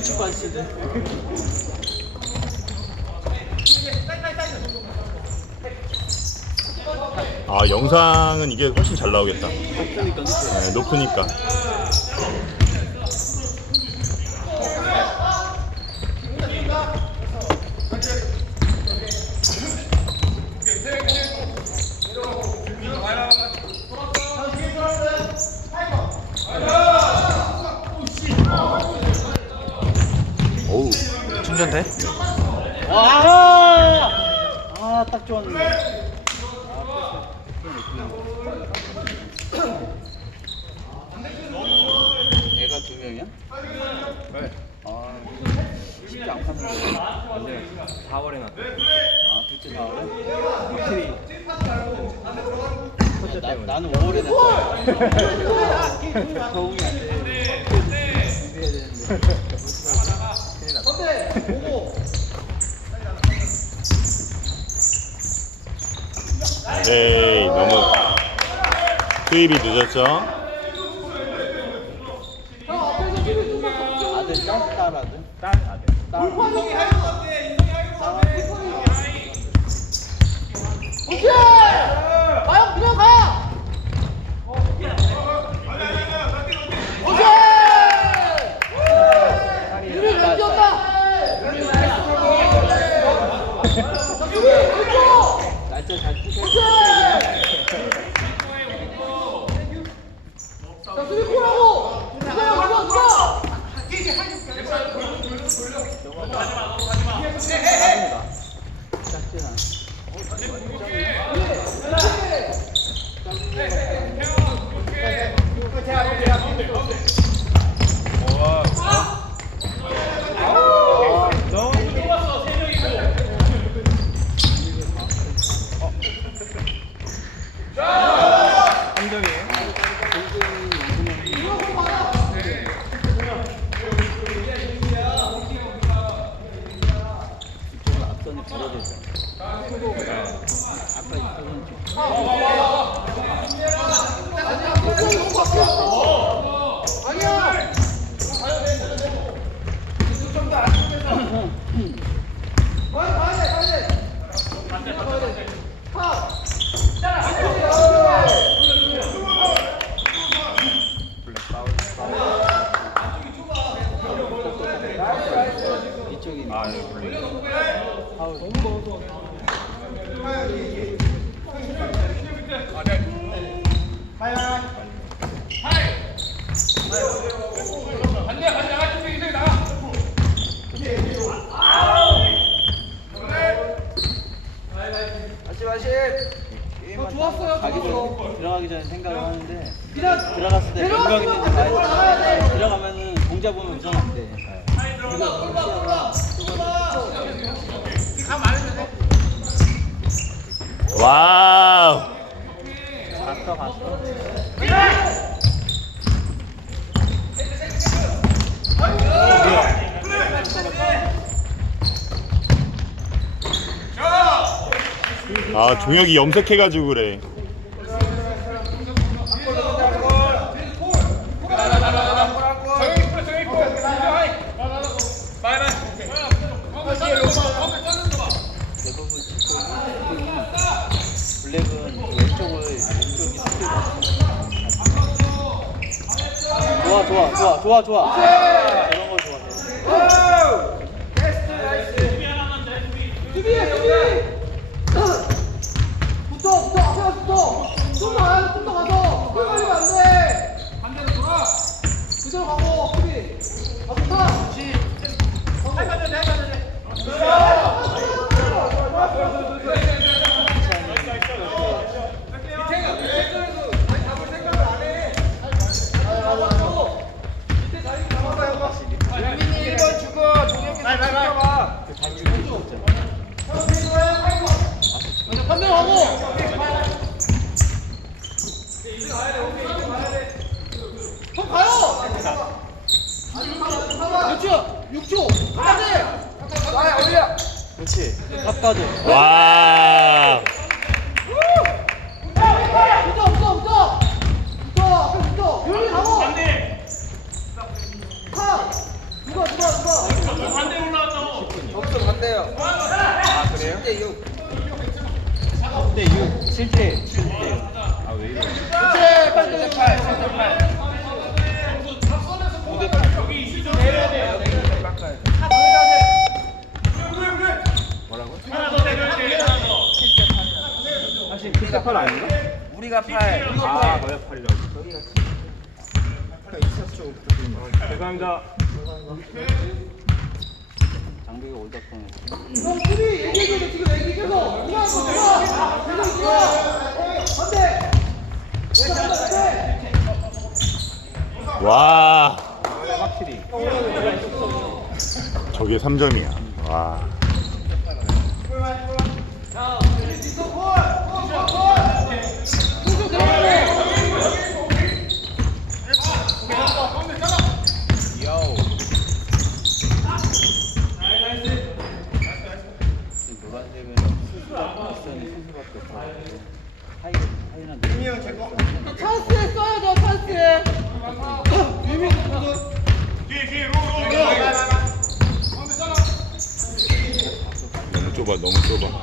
비축 관시들. 아 영상은 이게 훨씬 잘 나오겠다. 그러니까 네, 높으니까. 어우 충전돼? 와! 아, 딱 좋았는데. 애가 두 명이야? 네. 아, 쉽지 않겠는데. 언제 4월에 났대. 아, 둘째 사월에? 확실히 나, 나는 5월에 냈어. 적응이 안 돼. 준비해야 되는데. 큰일 났다. 에이 너무 투입이 늦었죠? 아들, 딸, 딸 아들? 딸 아들. 딸. 가요 그냥 가! 오케이! 유리 잘 뛰었다! 날짜 잘 찍어. 자, 수비 콜하고! 누가, 누가, 누가! 작진 않아. 너? 한 점이에요? 이쪽은 앞선이 벌어져 있잖아. 아까 이쪽이 아, 네, 불리. 파울. 어, 하는데! 와우 봤어 봤어. 아 종혁이 염색해가지고 그래 대부분 이쪽이 블랙은 왼쪽을 왼쪽이 스킬 좋아 좋아 좋아 좋아 좋아 이런 거 좋아해 수비해, 수비! 붙어, 붙어, 앞에 가서 붙어! 좀더 가야 좀더 가서! 끌 걸리면 안 돼! 반대로 돌아! 그대로 가고, 수비! 아, 좋다! 그렇지! 반대로 가고! 형 가요! 몇 초야? 6초! 가야 돼! 나야 올려! 그렇지. 탑가드 와 점수 반대요. 아 그래요? 1대 6. 7대 6 7대 7대 아왜 이래 그렇지, 8대 8. 8대 8. 7대 8 아닌가? 우리가 8. 아 너야 8이라고 죄송합니다 장비가 형, 얘기해줘, 지금 얘기 반대. 와 확실히 저게 3점이야. 와 야오 노란색은 수수가 비싼 수수밖에 없어 하이 하이나 찬스에 써야죠, 찬스에. 유민 너무 좁아 너무 좁아.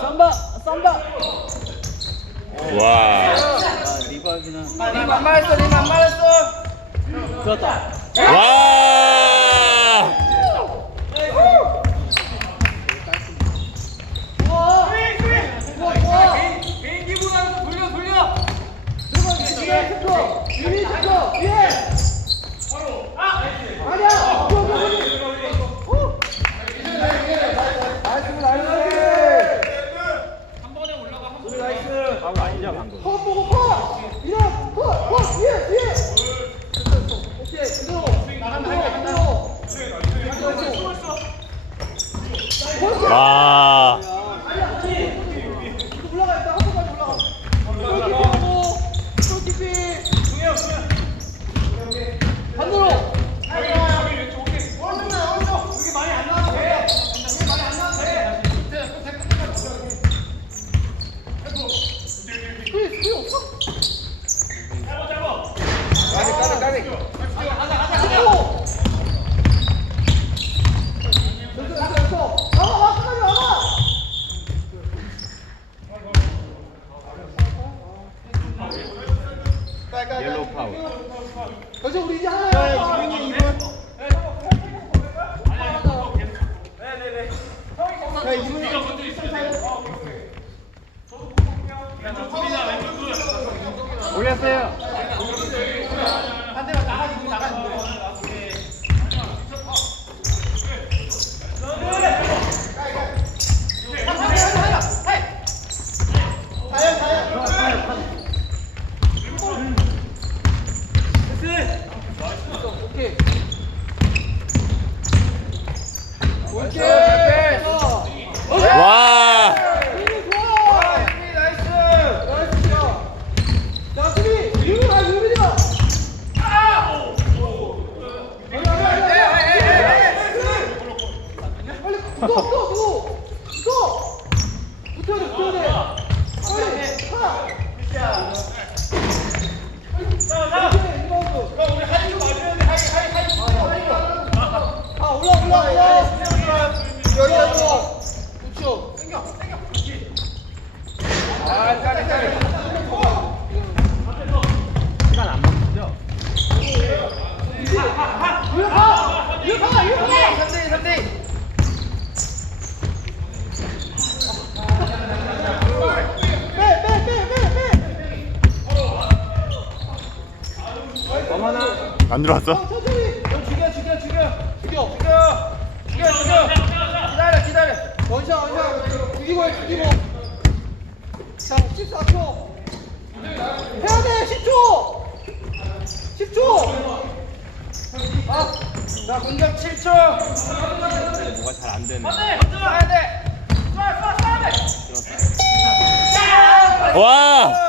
쌈바 쌈바 와아 리바기는 리만 말했어, 리만 말했어. 들었다 와! 좋아. 좋아, 좋아. 돌려, 돌려. 들어가, 지금 아우 아니죠 방금 컷 보고 컷! 이런 컷! 컷! 위에! 위에! 오케이 그대로 나간다 그대로 와 올라가 일단 한 번까지 올라가 골키핑하고 골키핑 반대로 스크린 스크린 없어? 가비 가비 가비 가자 가자 가자 됐어 됐어 됐어 나와 와 끝까지 나와 옐로우 파워 그래서 우리 이제 하나야 올렸어요 오케이. 오케이. 자, 와! 유민 좋아. 유민 나이스. 나이스 좋아. 자, 수비. 유민아, 유민아. 아! 빨리 붙어, 붙어, 붙어. 붙어. 붙어야 돼, 붙어야 돼. 빨리. 하나. 아 그렇죠 아 짜리 짜리 시간 안 맞죠? 이거 가 이거 가 이거 가 3대 3대 빼빼빼빼빼 어머나 안 들어왔어? 천천히. 죽여 죽여 죽여. 죽여 죽여. 죽여 죽여. 기다려 기다려. 원샷 원샷. 죽이고 해 죽이고. 자 14초. 해야 돼 10초. 10초. 아자 공격 7초. 뭐가 잘 안 되네. 가야 돼. 와! 오케이